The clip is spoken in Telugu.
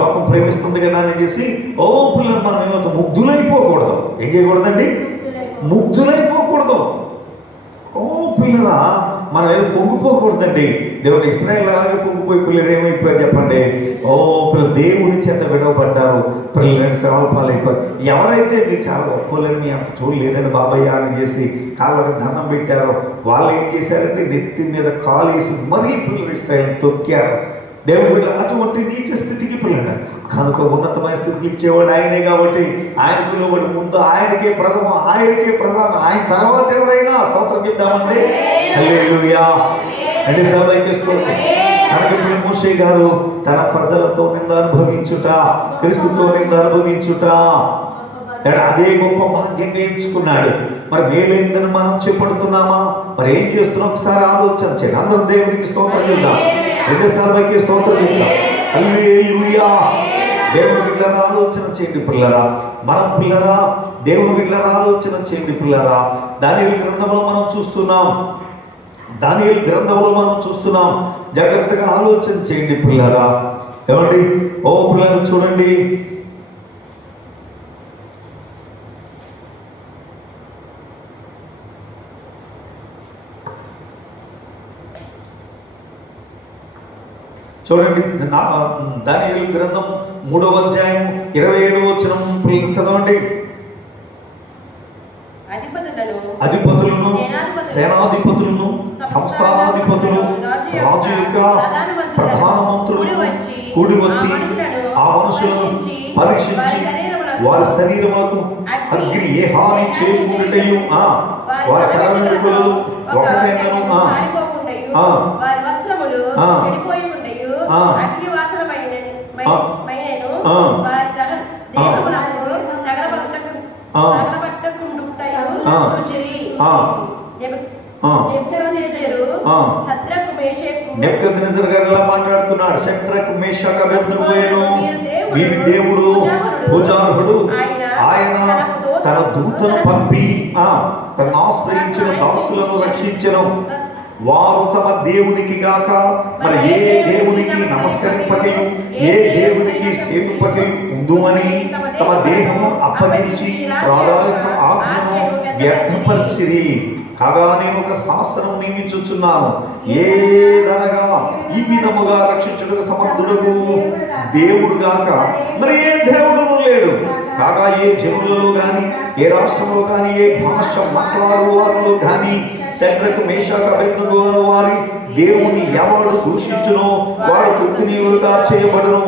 లోకం ప్రేమిస్తుంది కదా అని చేసి ఓ పిల్లలు మనం ఏమవుతా ముగ్ధులైపోకూడదు. ఏం చేయకూడదండి? ముగ్ధులైపోకూడదు. ఓ పిల్లల మనం ఏదో పొంగిపోకూడదండి. దేవుడు ఇశ్రాయేలు అలాగే పొంగిపోయి పిల్లలు ఏమైపోయారు చెప్పండి? ఓ పిల్లలు దేవుని చేత విడవబడ్డారు, పిల్లలు శ్రమల పాలైపోయారు. ఎవరైతే మీరు చాలా గొప్పలని మీ అంత చూడలేరని బాబాయ్య అని చేసి కాళ్ళకి దండం పెట్టారో వాళ్ళు ఏం చేశారంటే నెత్తి మీద కాలు వేసి మరీ పిల్లలు ఇశ్రాయేలు తొక్కారు. దేవుడు అటువంటి నీచ స్థితికి పిల్లడు కనుక ఉన్నతమైన స్థితికి ఇచ్చేవాడు ఆయనే కాబట్టి ఆయన పిలువబడి ముందు ఆయనకే ప్రథమం, ఆయనకే ప్రధానం, ఆయన తర్వాత ఎవరైనా స్తోత్రం చెప్తామండి. హల్లెలూయా అంటే సభకి స్తోత్రం. కనుక మోషే గారు తన ప్రజలతో నింద అనుభవించుట, క్రీస్తుతో నింద అనుభవించుట అదే గొప్ప భాగ్యంగా ఎంచుకున్నాడు. మరి మేలేందని మనం చెప్పడుతున్నామా? మరి ఏం చేస్తున్నాం ఒకసారి ఆలోచన చేయండి. అందరం దేవునికి స్తోత్రం చెప్తాం. రెండు స్థానానికి స్తోత్రం చెప్తాం. హల్లెలూయా. దేవుని బిడ్డలారా ఆలోచన చేయండి పిల్లరా, మనం పిల్లరా దేవుని బిడ్డలారా ఆలోచన చేయండి పిల్లరా. దానియేలు గ్రంథంలో మనం చూస్తున్నాం. జాగ్రత్తగా ఆలోచన చేయండి పిల్లరా. ఏమండి? ఓ పిల్లలు చూడండి, చూడండి దానియేలు గ్రంథం 3వ అధ్యాయం 27వ వచనం చదవండి. అధిపతులను, సేనాధిపతులను, సంస్థానాధిపతులు, రాజు యొక్క ప్రధానమంత్రులు కూడి వచ్చి ఆ మనుషులను పరీక్షించి వారి శరీరములకు అగ్ని ఏ హాని చేయకుండాయు వారి తల వెంట్రుకలు ఒకటైనను నెబుకద్నెజరు గారు ఇలా మాట్లాడుతున్నాడు. శద్రక్ మేషక్ అబేద్నెగోను వీరి దేవుడు పూజార్హుడు, ఆయన తన దూతను పంపి తనను ఆశ్రయించిన దాసులను రక్షించెను. వారు తమ దేవునికి గాక మరి ఏ దేవునికి నమస్కరింపకయు ఏ దేవునికి సేవింపకయు ఉందుమని తమ దేహము అప్పగించి రాజా యొక్క ఆజ్ఞను వ్యర్థపరిచిరి. కాగా నేను ఒక శాసనం నియమించుచున్నాను, ఏదనగా ఈ విధముగా రక్షించుటకు సమర్థుడకు దేవుడు గాక మరి ఏ దేవుడును లేడు. కాగా ఏ జనులలో గాని ఏ రాష్ట్రంలో గాని ఏ భాష మాట్లాడు వారిలో గాని శద్రక్ మేషక్ అబేద్నెగో వారి దేవుని ఎవరు దూషించునో వాడు తుత్తునీయులుగా చేయబడును.